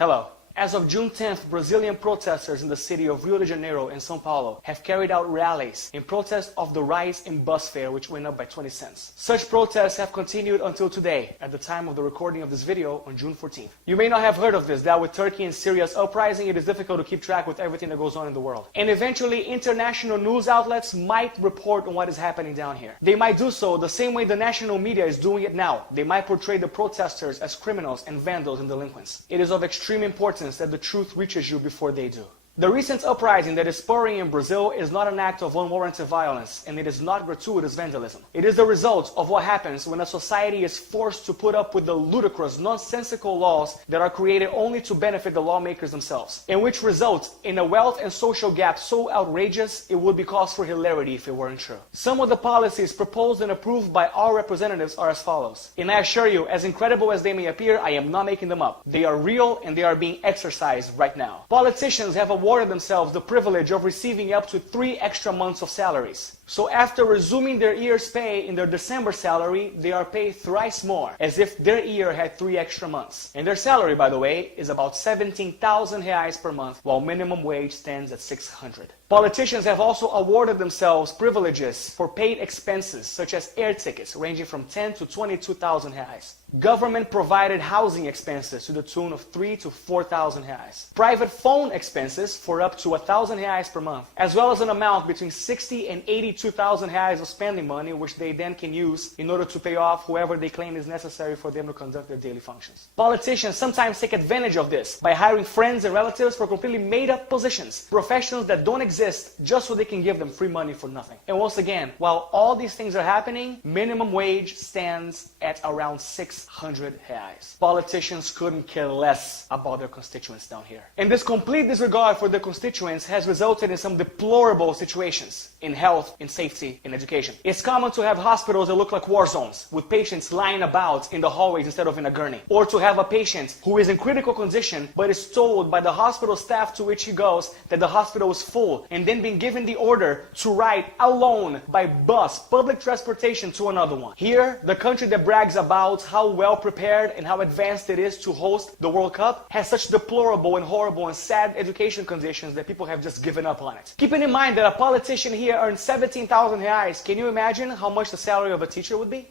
Hello. As of June 10th, Brazilian protesters in the city of Rio de Janeiro and São Paulo have carried out rallies in protest of the rise in bus fare, which went up by 20 cents. Such protests have continued until today, at the time of the recording of this video on June 14th. You may not have heard of this, that with Turkey and Syria's uprising, it is difficult to keep track with everything that goes on in the world. And eventually, international news outlets might report on what is happening down here. They might do so the same way the national media is doing it now. They might portray the protesters as criminals and vandals and delinquents. It is of extreme importance that the truth reaches you before they do. The recent uprising that is spurring in Brazil is not an act of unwarranted violence, and it is not gratuitous vandalism. It is the result of what happens when a society is forced to put up with the ludicrous, nonsensical laws that are created only to benefit the lawmakers themselves, and which result in a wealth and social gap so outrageous it would be cause for hilarity if it weren't true. Some of the policies proposed and approved by our representatives are as follows. And I assure you, as incredible as they may appear, I am not making them up. They are real and they are being exercised right now. Politicians have awarded themselves the privilege of receiving up to 3 extra months of salaries. So after resuming their year's pay in their December salary, they are paid thrice more, as if their year had 3 extra months. And their salary, by the way, is about 17,000 reais per month, while minimum wage stands at 600. Politicians have also awarded themselves privileges for paid expenses, such as air tickets, ranging from 10 to 22,000 reais. Government-provided housing expenses to the tune of 3 to 4,000 reais. Private phone expenses for up to 1,000 reais per month, as well as an amount between 60 and 82,000 reais of spending money, which they then can use in order to pay off whoever they claim is necessary for them to conduct their daily functions. Politicians sometimes take advantage of this by hiring friends and relatives for completely made-up positions, professions that don't exist, just so they can give them free money for nothing. And once again, while all these things are happening, minimum wage stands at around 600 reais. Politicians couldn't care less about their constituents down here. And this complete disregard for their constituents has resulted in some deplorable situations in health, in safety, in education. It's common to have hospitals that look like war zones, with patients lying about in the hallways instead of in a gurney. Or to have a patient who is in critical condition but is told by the hospital staff to which he goes that the hospital is full, and then being given the order to ride alone by bus, public transportation, to another one. Here, the country that brags about how well prepared and how advanced it is to host the World Cup has such deplorable and horrible and sad education conditions that people have just given up on it. Keeping in mind that a politician here earns 17,000 reais, can you imagine how much the salary of a teacher would be?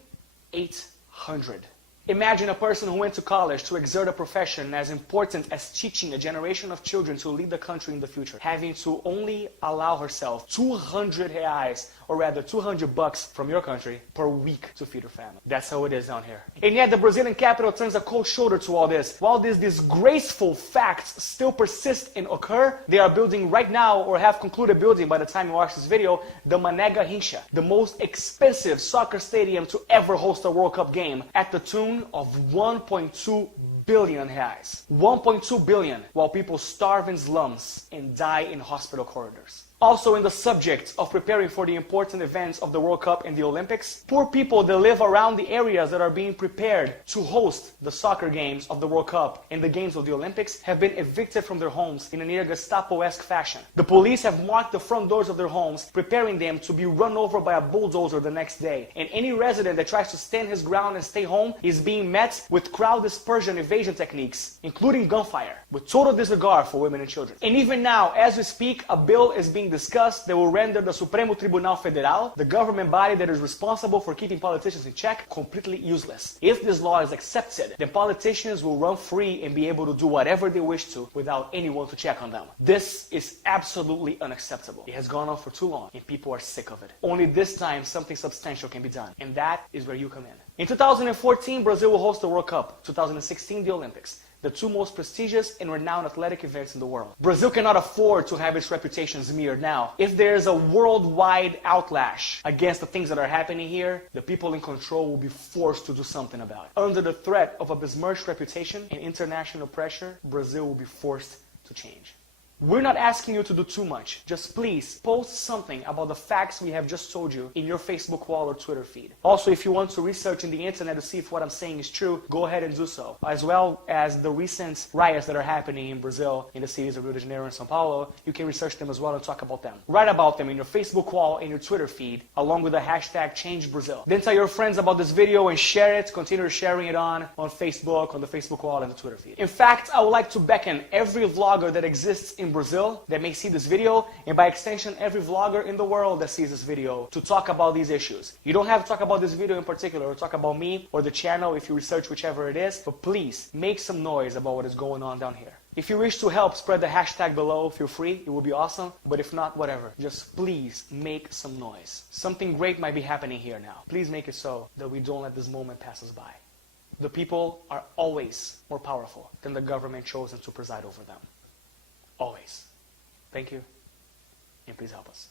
800. Imagine a person who went to college to exert a profession as important as teaching a generation of children to lead the country in the future, having to only allow herself 200 reais, or rather 200 bucks from your country, per week to feed her family. That's how it is down here. And yet the Brazilian capital turns a cold shoulder to all this. While these disgraceful facts still persist and occur, they are building right now, or have concluded building by the time you watch this video, the Mané Garrincha, the most expensive soccer stadium to ever host a World Cup game, at the tune of 1.2 billion reais. 1.2 billion, while people starve in slums and die in hospital corridors. Also, in the subject of preparing for the important events of the World Cup and the Olympics, poor people that live around the areas that are being prepared to host the soccer games of the World Cup and the games of the Olympics have been evicted from their homes in a near Gestapo-esque fashion. The police have marked the front doors of their homes, preparing them to be run over by a bulldozer the next day. And any resident that tries to stand his ground and stay home is being met with crowd dispersion evasion techniques, including gunfire, with total disregard for women and children. And even now, as we speak, a bill is being discussed that will render the Supremo Tribunal Federal, the government body that is responsible for keeping politicians in check, completely useless. If this law is accepted, then politicians will run free and be able to do whatever they wish to without anyone to check on them. This is absolutely unacceptable. It has gone on for too long and people are sick of it. Only this time something substantial can be done, and that is where you come in. In 2014, Brazil will host the World Cup. 2016, the Olympics. The two most prestigious and renowned athletic events in the world. Brazil cannot afford to have its reputation smeared now. If there is a worldwide outlash against the things that are happening here, the people in control will be forced to do something about it. Under the threat of a besmirched reputation and international pressure, Brazil will be forced to change. We're not asking you to do too much. Just please post something about the facts we have just told you in your Facebook wall or Twitter feed. Also, if you want to research in the internet to see if what I'm saying is true, go ahead and do so. As well as the recent riots that are happening in Brazil, in the cities of Rio de Janeiro and São Paulo, you can research them as well and talk about them. Write about them in your Facebook wall and your Twitter feed, along with the hashtag #ChangeBrazil. Then tell your friends about this video and share it. Continue sharing it on Facebook, on the Facebook wall and the Twitter feed. In fact, I would like to beckon every vlogger that exists in Brazil that may see this video, and by extension every vlogger in the world that sees this video, to talk about these issues. You don't have to talk about this video in particular, or talk about me or the channel if you research whichever it is, but please make some noise about what is going on down here. If you wish to help spread the hashtag below, feel free, it would be awesome, but if not, whatever. Just please make some noise. Something great might be happening here now. Please make it so that we don't let this moment pass us by. The people are always more powerful than the government chosen to preside over them. Always. Thank you, and please help us.